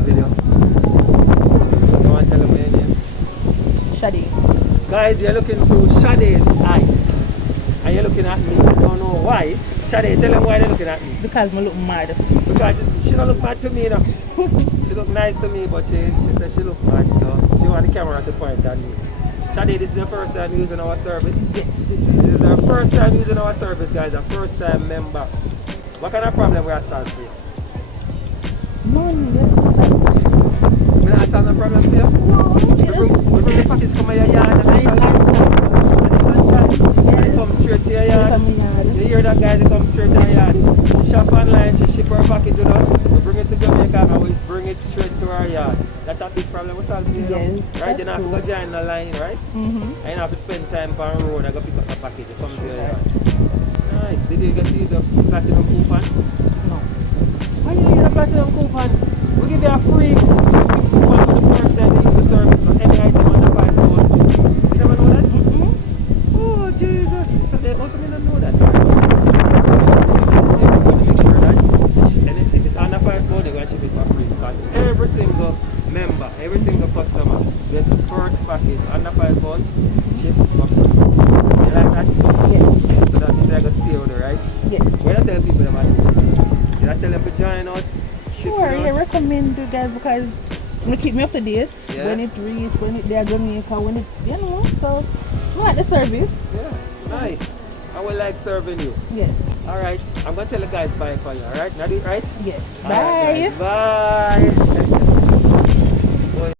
start video. You want to tell them your name? Shadi. Guys, you're looking through Shade's eye. And you're looking at me. I don't know why. Shade, tell them why they're looking at me. Because I look mad. Because she don't look mad to me, you know. She look nice to me, but she said she look mad, so she want the camera to point at me. Shade, this is your first time using our service? Yes. This is our first time using our service, guys. Our first time member. What kind of problem we are solving for you? None. We not solve no problem for you? No. We bring the package from your yard and it's on time. And it comes straight to your yard. You hear that, guys? It comes straight to your yard. She shop online, she ship her package with us. We bring it to Jamaica and we bring it straight to our yard. That's a big problem we solve for you. Yes, right? You don't have to go join the line, right? Mm-hmm. And you don't have to spend time on the road and go pick up a package. It comes to your yard. Nice. Did you get to use a platinum coupon? No. Why you use a platinum coupon? We give you a free shipping coupon for the first time you use the service for any item on the $5. You never know that? Mm-hmm. Oh, Jesus. How come you don't know that? And if it's under $5, they're going to ship it for free. Because every single member, every single customer gets the first package under £5 shipped for free. You like that? Yes. So that means I got to stay with her, right? Yes. When I tell people about it, did I tell them to join us? Sure, yeah, recommend you guys because you keep me up to date. Yeah. When it reach, when it there Jamaica, when it, you know, so I like the service. Yeah, nice. I will like serving you. Yes. Alright, I'm going to tell the guys bye for you, alright? Now do it right? Yes. All right, Bye. guys, bye.